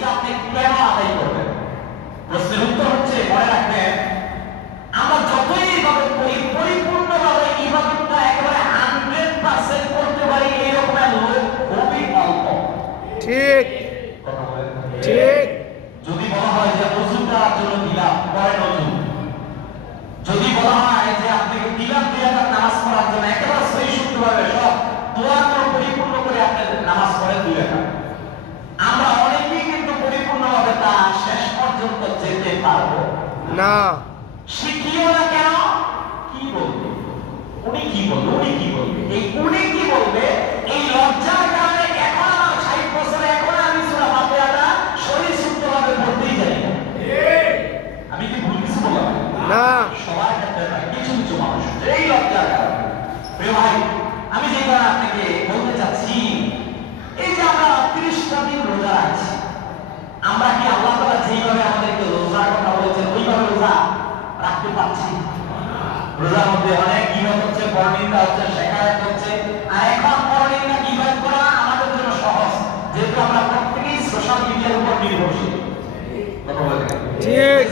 এটা আপনি কেন আদায় করবেন? প্রশ্নের উত্তর হচ্ছে, মনে রাখবেন, আমরা যতই এইভাবে করি, পরিপূর্ণভাবে ইবাদতটা একেবারে 100% করতে পারি এই রকমের লোক খুবই অল্প। ঠিক ঠিক। যদি বলা হয় যে ওযুটার জন্য দিলাম, পরে ওযু। যদি বলা হয় যে আপনাকে দিলাম 2 রাকাত নামাজ পড়ার জন্য, একেবারে সহি শুদ্ধভাবে সব দোয়া করে পরিপূর্ণ করে আপনি নামাজ পড়েন 2 রাকাত। আমরা অনেকেই কিন্তু পরিপূর্ণভাবে তা শেষ পর্যন্ত যেতে পারবো না। শিখিও না কেন? কি বলবে? উনি কি বলবে? উনি কি বলবে? এই উনি কি বলবে এই লজ্জার কারণে এখন আমার 60 বছরে এখন আমি সূরা ফাতিহাটা শরীর শুদ্ধভাবে পড়তেই জানি না। আমি কি ভুল কিছু বললাম? না। সবার ক্ষেত্রে নয়, কিছু কিছু মানুষ এই লজ্জার কারণে। প্রিয় ভাই, আমি যেটা আপনাকে বলতে চাচ্ছি, এই যে আমরা 30টা দিন রোজা রাখছি, আমরা কি আল্লাহ তাআলা যেইভাবে আমাদেরকে রোজার কথা বলেছেন ওইভাবে রোজা রাখতে পারছি? রোজার মধ্যে অনেক গীবত হচ্ছে, পরনিন্দা হচ্ছে, শেখায়ত হচ্ছে। আর এখন পরনিন্দা গীবত করা আমাদের জন্য সহজ, যেহেতু আমরা প্রত্যেকেই সোশ্যাল মিডিয়ার উপর নির্ভরশীল। কথা বলেন ঠিক।